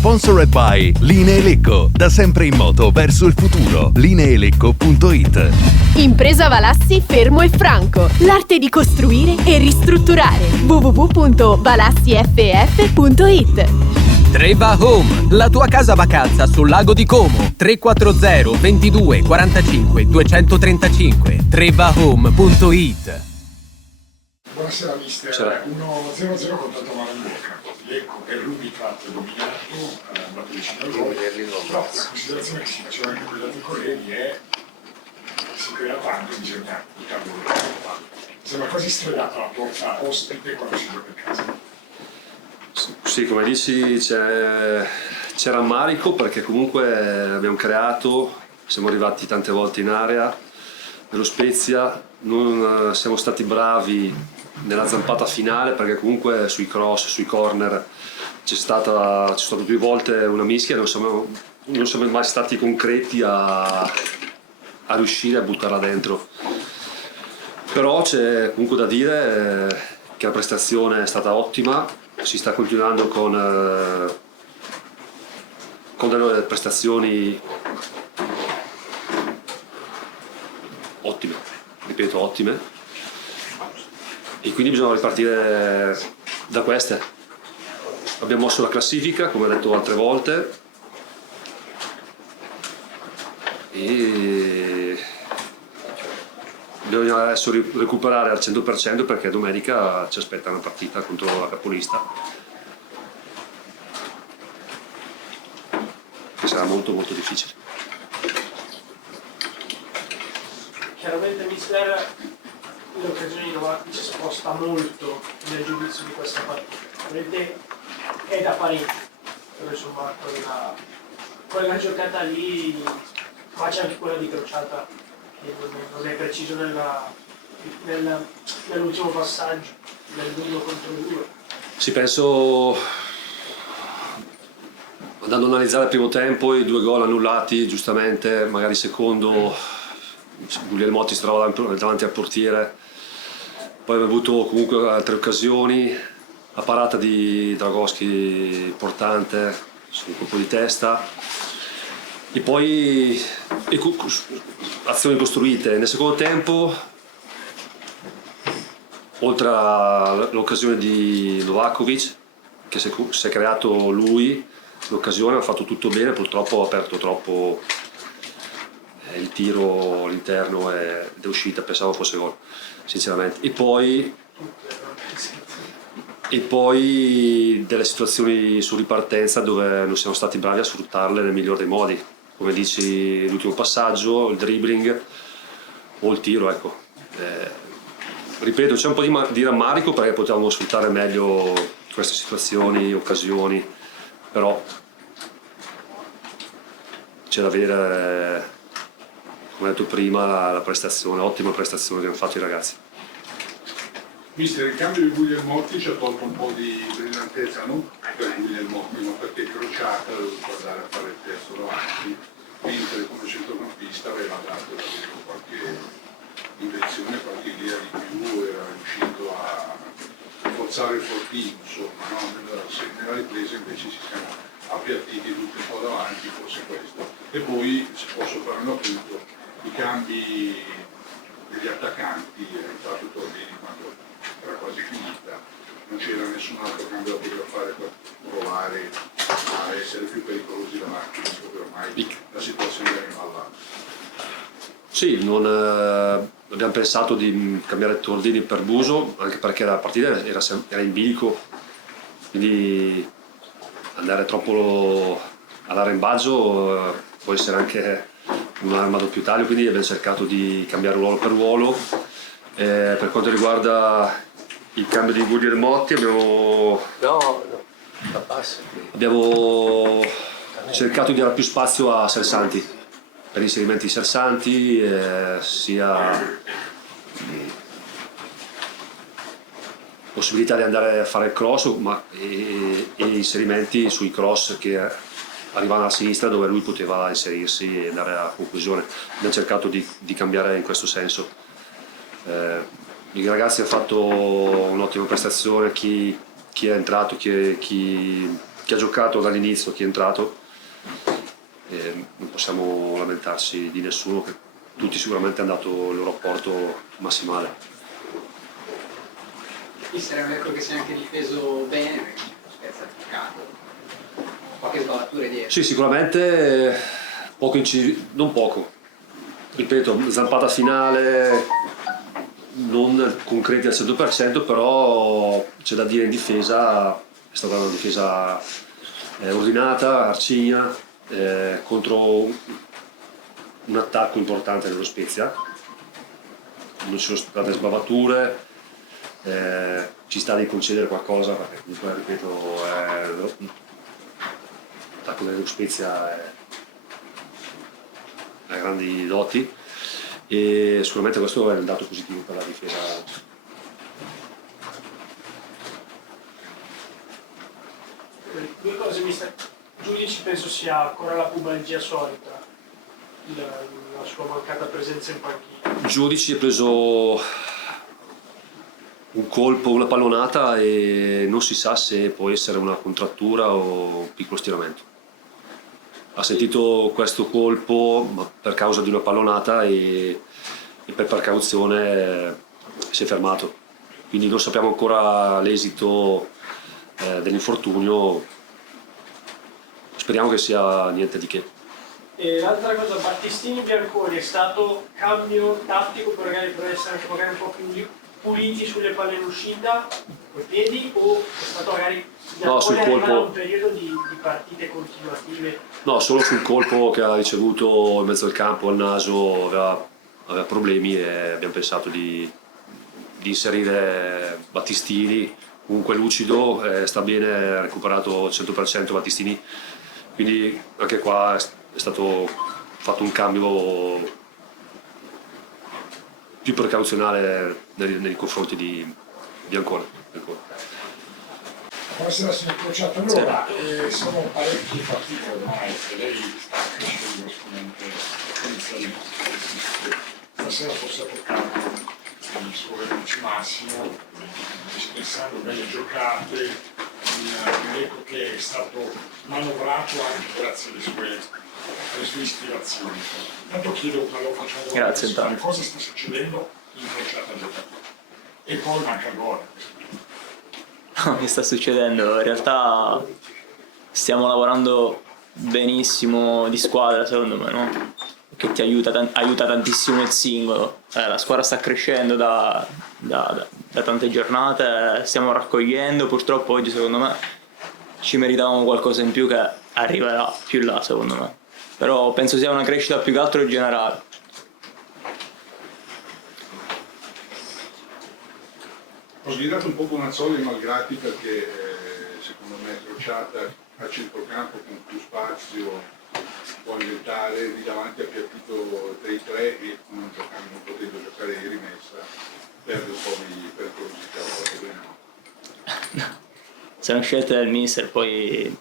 Sponsored by Linee Lecco, da sempre in moto verso il futuro. Lineelecco.it. Impresa Valassi Fermo e Franco, l'arte di costruire e ristrutturare. www.valassiff.it. Treva Home, la tua casa vacanza sul lago di Como. 340 22 45 235. trevahome.it. Buonasera mister, 1-0-0 contro Maranduca. Lecco è l'unica dominato, andato vicino al gol, però la considerazione che si faceva anche con gli altri colleghi è si crea tanto, bisogna il cambio di campo. Sembra quasi stregata la porta ospite quando si gioca in casa. Sì, come dici c'è rammarico perché comunque abbiamo creato, siamo arrivati tante volte in area dello Spezia, non siamo stati bravi nella zampata finale perché comunque sui cross, sui corner c'è stata 2 volte una mischia e non siamo mai stati concreti a riuscire a buttarla dentro. Però c'è comunque da dire che la prestazione è stata ottima, si sta continuando con delle prestazioni ottime, ripeto ottime, e quindi bisogna ripartire da queste. Abbiamo mosso la classifica, come ho detto altre volte, e bisogna adesso recuperare al 100% perché domenica ci aspetta una partita contro la capolista che sarà molto molto difficile. Chiaramente mister, l'occasione di Novakovic si sposta molto nel giudizio di questa partita. Vedete, è da parecchio, però insomma quella giocata lì, ma c'è anche quella di crociata che non è preciso nell'ultimo passaggio, nell'1 contro 2. Sì, penso, andando ad analizzare il primo tempo, i 2 gol annullati, giustamente, magari il secondo, Guglielmotti si trova davanti al portiere, poi abbiamo avuto comunque altre occasioni, la parata di Dragoschi importante, sul colpo di testa, e poi azioni costruite. Nel secondo tempo, oltre all'occasione di Novakovic, che si è creato lui l'occasione, ha fatto tutto bene, purtroppo ha aperto troppo il tiro all'interno ed è uscita, pensavo fosse gol, sinceramente. E poi delle situazioni su ripartenza dove non siamo stati bravi a sfruttarle nel miglior dei modi, come dici, l'ultimo passaggio, il dribbling o il tiro, ecco. Ripeto, c'è un po' di rammarico perché potevamo sfruttare meglio queste situazioni, occasioni, però c'è da avere, come detto prima, la prestazione, ottima prestazione che hanno fatto i ragazzi. Mister, il cambio di Guglielmotti ci ha tolto un po' di brillantezza, non per Guglielmotti, ma perché Crociata doveva guardare a fare il terzo davanti, mentre come centrocampista aveva dato qualche invenzione, qualche idea di più, era riuscito a forzare il fortino, insomma, no? Nella ripresa invece ci siamo appiattiti tutti un po' davanti, forse questo. E poi, se posso fare un appunto, i cambi degli attaccanti, è entrato Tordini quando era quasi finita, non c'era nessun altro cambio da poter fare per provare a essere più pericolosi davanti, visto che ormai la situazione era imballata. Sì, abbiamo pensato di cambiare Tordini per Buso, anche perché la partita era in bilico, quindi andare troppo all'arrembaggio può essere anche un'arma a doppio taglio, quindi abbiamo cercato di cambiare ruolo per ruolo. Per quanto riguarda il cambio di Guglielmotti abbiamo cercato di dare più spazio a Sersanti, per inserimenti di Sersanti, sia possibilità di andare a fare il cross e inserimenti sui cross che arrivavano a sinistra dove lui poteva inserirsi e andare a conclusione. Abbiamo cercato di cambiare in questo senso. I ragazzi hanno fatto un'ottima prestazione, chi è entrato, chi chi ha giocato dall'inizio, chi è entrato, e non possiamo lamentarci di nessuno, che tutti sicuramente hanno dato il loro apporto massimale. Mister, è vero che si è anche difeso bene, perché lo Spezia ha attaccato, qualche sbavatura dietro. Sì, sicuramente non poco, ripeto, zampata finale non concreti al 100%, però c'è da dire in difesa, è stata una difesa ordinata, arcigna, contro un attacco importante dello Spezia. Non ci sono state sbavature, ci sta di concedere qualcosa, perché comunque, ripeto, l'attacco dello Spezia ha grandi doti, e sicuramente questo è il dato positivo per la difesa. Due cose, mister. Giudici penso sia ancora la pubalgia solita, la sua mancata presenza in panchina. Giudici ha preso un colpo, una pallonata, e non si sa se può essere una contrattura o un piccolo stiramento. Ha sentito questo colpo ma per causa di una pallonata, e per precauzione si è fermato. Quindi non sappiamo ancora l'esito dell'infortunio, speriamo che sia niente di che. E l'altra cosa, Battistini-Bianconi è stato cambio tattico per essere anche magari un po' più puliti sulle palle in uscita, coi piedi, o è stato magari sul arriva da colpo. un periodo di partite continuative? No, solo sul colpo che ha ricevuto in mezzo al campo, al naso, aveva problemi, e abbiamo pensato di inserire Battistini, comunque lucido, sta bene, ha recuperato al 100% Battistini, quindi anche qua è stato fatto un cambio più precauzionale nei confronti di Bianconi. Buonasera signor Crociato, allora sono parecchie partite ormai che lei sta crescendo esponenzialmente. Stasera forse ha toccato il suo vertice massimo, dispensando belle giocate, un elenco che è stato manovrato anche grazie alle sue ispirazioni. Intanto chiedo, lo facciamo Grazie, intanto. cosa sta succedendo in Crociata giocatore. E poi manca gol. Che sta succedendo? In realtà stiamo lavorando benissimo di squadra, secondo me, no? Che ti aiuta tantissimo il singolo. La squadra sta crescendo da tante giornate, stiamo raccogliendo, purtroppo oggi secondo me ci meritavamo qualcosa in più che arriverà più là, secondo me. Però penso sia una crescita più che altro generale. Ho sgridato un po' Bonazzoli e Malgrati perché secondo me Crociata a centrocampo con più spazio può inventare, di davanti ha piattito 3-3 e non potendo giocare di rimessa perde un po' di pericolosità. Sono scelte del mister, poi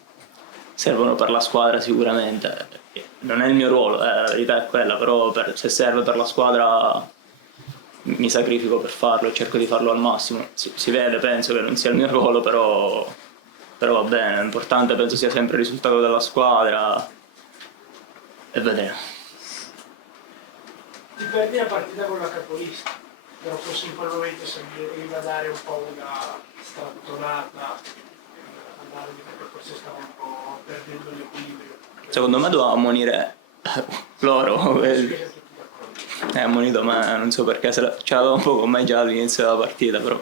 servono per la squadra sicuramente. Non è il mio ruolo, la verità è quella, però se serve per la squadra mi sacrifico per farlo e cerco di farlo al massimo. Si vede, penso che non sia il mio ruolo, però va bene, l'importante penso sia sempre il risultato della squadra e vedremo. Ti perdi la partita con la capolista, però forse in quel momento serviva a dare un po' una strattonata, andargli perché forse stava un po' perdendo l'equilibrio. Secondo me doveva ammonire loro. Ha ammonito me, non so perché, ce l'aveva un po' con me già all'inizio della partita, però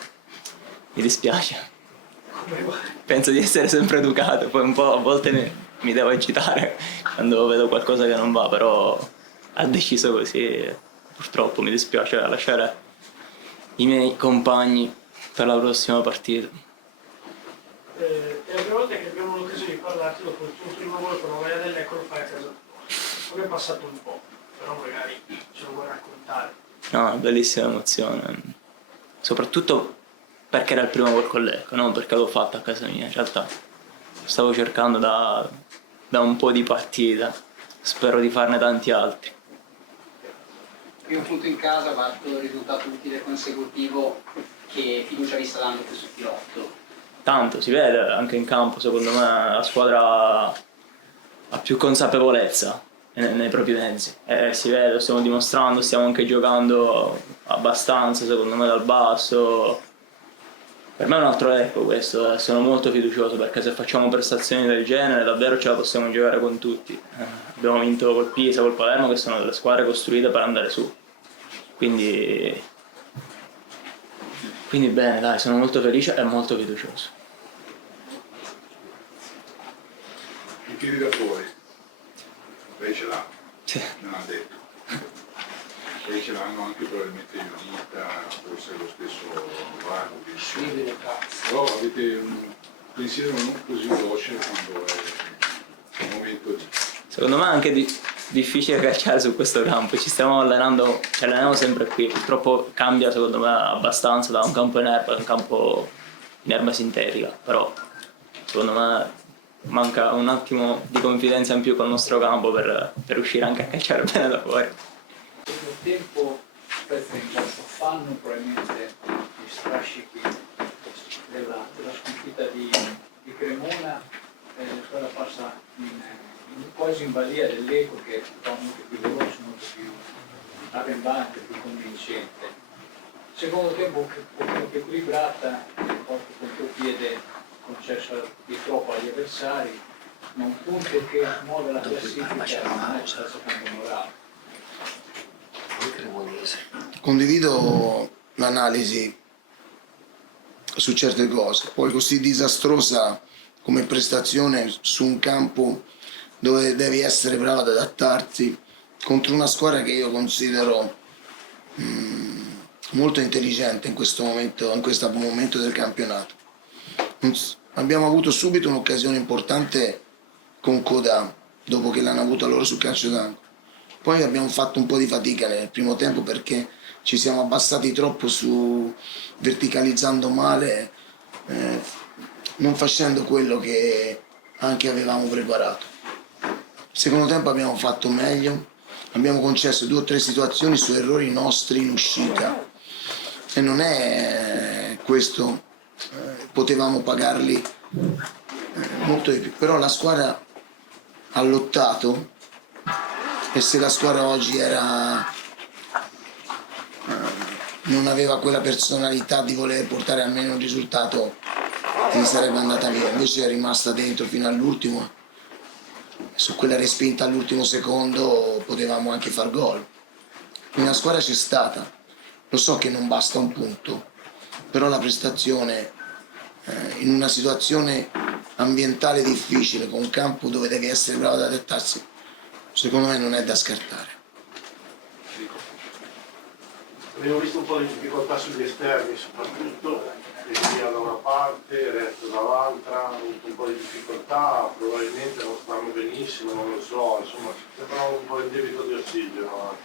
mi dispiace. Penso di essere sempre educato, poi un po' a volte mi devo agitare quando vedo qualcosa che non va, però ha deciso così, purtroppo mi dispiace lasciare i miei compagni per la prossima partita. È la prima volta che abbiamo l'occasione di parlarti dopo il tuo primo gol con la maglia dell'Ecco, lo fai a casa tua. Come è passato un po', però magari ce lo vuoi raccontare. No, una bellissima emozione, soprattutto perché era il primo gol con l'Ecco, non perché l'ho fatto a casa mia. In realtà stavo cercando da un po' di partita, spero di farne tanti altri. Primo punto in casa, quarto risultato utile consecutivo, che fiducia vi sta dando questo filotto? tanto, si vede anche in campo, secondo me la squadra ha più consapevolezza nei propri mezzi, si vede, lo stiamo dimostrando, stiamo anche giocando abbastanza secondo me dal basso. Per me è un altro ecco questo, sono molto fiducioso perché se facciamo prestazioni del genere davvero ce la possiamo giocare con tutti. Abbiamo vinto col Pisa, col Palermo, che sono delle squadre costruite per andare su, quindi bene, dai, sono molto felice e molto fiducioso. I piedi da fuori, lei ce l'ha, Sì. non ha detto. Poi ce l'hanno anche probabilmente Ionita, forse lo stesso Vago, però avete un pensiero non così veloce quando è un momento di... Secondo me è anche difficile calciare su questo campo, ci stiamo allenando, ci alleniamo sempre qui, purtroppo cambia secondo me abbastanza da un campo in erba a un campo in erba sintetica, però secondo me manca un attimo di confidenza in più col nostro campo per riuscire anche a calciare bene da fuori. Nel tempo questi in questo fanno probabilmente gli strascichi della sconfitta di Cremona, la squadra passa quasi in balia dell'Eco che fa molto più veloce, molto più arrembante, più convincente. Secondo tempo un pochino più equilibrata, qualche contropiede concesso di troppo agli avversari, ma un punto che muove la classifica non è stato secondo morale. Condivido l'analisi su certe cose, poi così disastrosa come prestazione su un campo dove devi essere bravo ad adattarti contro una squadra che io considero molto intelligente in questo momento del campionato. Abbiamo avuto subito un'occasione importante con Coda dopo che l'hanno avuta loro sul calcio d'angolo. Poi abbiamo fatto un po' di fatica nel primo tempo perché ci siamo abbassati troppo verticalizzando male, non facendo quello che anche avevamo preparato. Secondo tempo abbiamo fatto meglio, abbiamo concesso 2 o 3 situazioni su errori nostri in uscita e non è questo, potevamo pagarli molto di più, però la squadra ha lottato. E se la squadra oggi non aveva quella personalità di voler portare almeno un risultato, ti sarebbe andata via. Invece è rimasta dentro fino all'ultimo. Su quella respinta all'ultimo secondo potevamo anche far gol. Quindi la squadra c'è stata. Lo so che non basta un punto, però la prestazione in una situazione ambientale difficile, con un campo dove devi essere bravo ad adattarsi, secondo me non è da scartare. Abbiamo visto un po' di difficoltà sugli esterni, soprattutto via da una parte, Resto dall'altra, ha avuto un po' di difficoltà, probabilmente non stanno benissimo, non lo so, insomma sembra un po' in debito di ossigeno.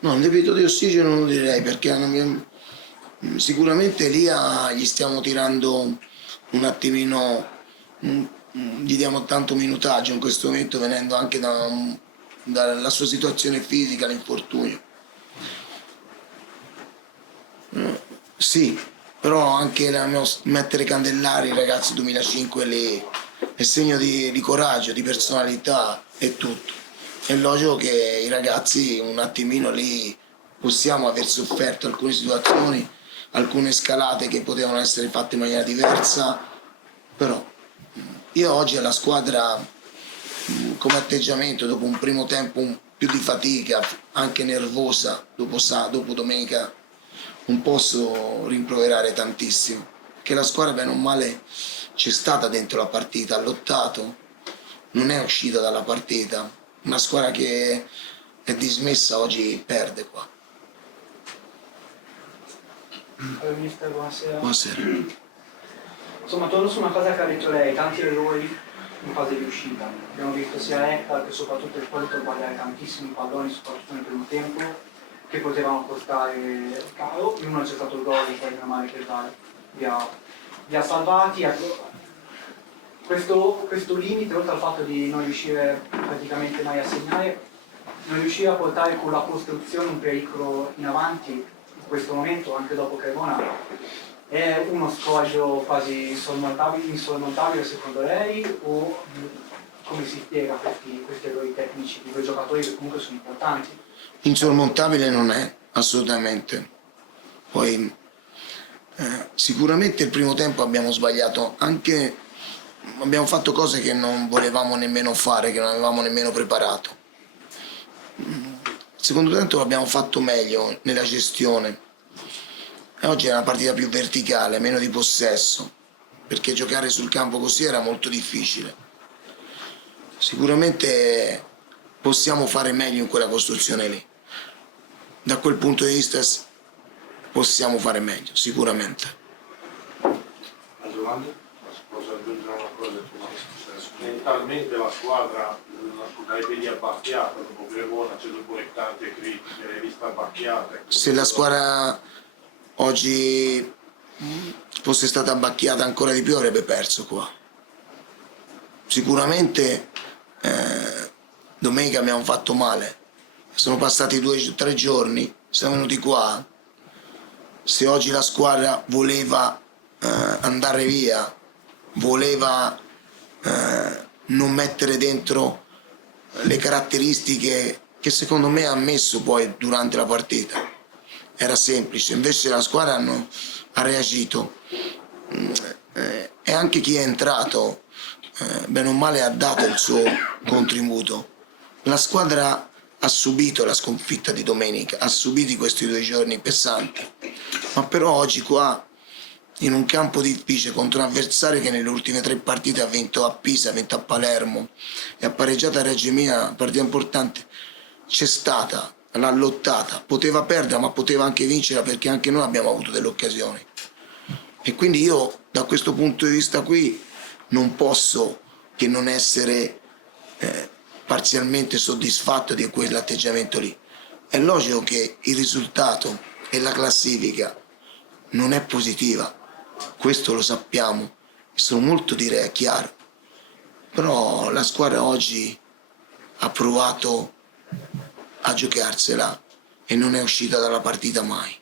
No, un debito di ossigeno non lo direi, perché sicuramente lì gli stiamo tirando un attimino, gli diamo tanto minutaggio in questo momento, venendo anche dalla sua situazione fisica, l'infortunio. Sì, però anche mettere Candellari, ragazzi 2005 lì, è segno di coraggio, di personalità e tutto. È logico che i ragazzi un attimino lì possiamo aver sofferto alcune situazioni, alcune scalate che potevano essere fatte in maniera diversa, però io oggi alla squadra come atteggiamento, dopo un primo tempo più di fatica, anche nervosa, dopo domenica, non posso rimproverare tantissimo, che la squadra bene o male c'è stata dentro la partita, ha lottato, non è uscita dalla partita. Una squadra che è dismessa oggi perde qua. Mister, buonasera. Buonasera. Insomma, torno su una cosa che ha detto lei, tanti errori in fase di uscita. Abbiamo visto sia Ekdal che soprattutto il solito sbagliare tantissimi palloni, soprattutto nel primo tempo, che potevano portare caro. In uno c'è stato il gol, poi meno male che vi ha salvati. Questo limite, oltre al fatto di non riuscire praticamente mai a segnare, non riuscire a portare con la costruzione un pericolo in avanti in questo momento, anche dopo Cremona, È uno scoglio quasi insormontabile secondo lei o come si spiega questi errori tecnici di due giocatori che comunque sono importanti? Insormontabile non è, assolutamente. Poi sicuramente il primo tempo abbiamo sbagliato, anche abbiamo fatto cose che non volevamo nemmeno fare, che non avevamo nemmeno preparato. Il secondo tempo l'abbiamo fatto meglio nella gestione. E oggi è una partita più verticale, meno di possesso, perché giocare sul campo così era molto difficile. Sicuramente possiamo fare meglio in quella costruzione lì. Da quel punto di vista possiamo fare meglio, sicuramente. Una domanda? Posso aggiungere una cosa? Mentalmente la squadra dai piedi abbacchiata dopo Cremona, c'è pure tante critiche, l'hai vista abbacchiata. Se la squadra oggi fosse stata abbacchiata ancora di più avrebbe perso qua. Sicuramente domenica abbiamo fatto male, sono passati 2 o 3 giorni, siamo venuti qua. Se oggi la squadra voleva andare via, voleva non mettere dentro le caratteristiche che secondo me ha messo poi durante la partita, era semplice, invece la squadra ha reagito e anche chi è entrato bene o male ha dato il suo contributo. La squadra ha subito la sconfitta di domenica, ha subito questi 2 giorni pesanti, ma però oggi qua in un campo difficile contro un avversario che nelle ultime 3 partite ha vinto a Pisa, ha vinto a Palermo e ha pareggiato a Reggio Emilia, una partita importante, c'è stata, l'ha lottata, poteva perdere ma poteva anche vincere perché anche noi abbiamo avuto delle occasioni. E quindi io da questo punto di vista qui non posso che non essere parzialmente soddisfatto di quell'atteggiamento lì. È logico che il risultato e la classifica non è positiva, questo lo sappiamo e sono molto direi chiaro, però la squadra oggi ha provato a giocarsela e non è uscita dalla partita mai.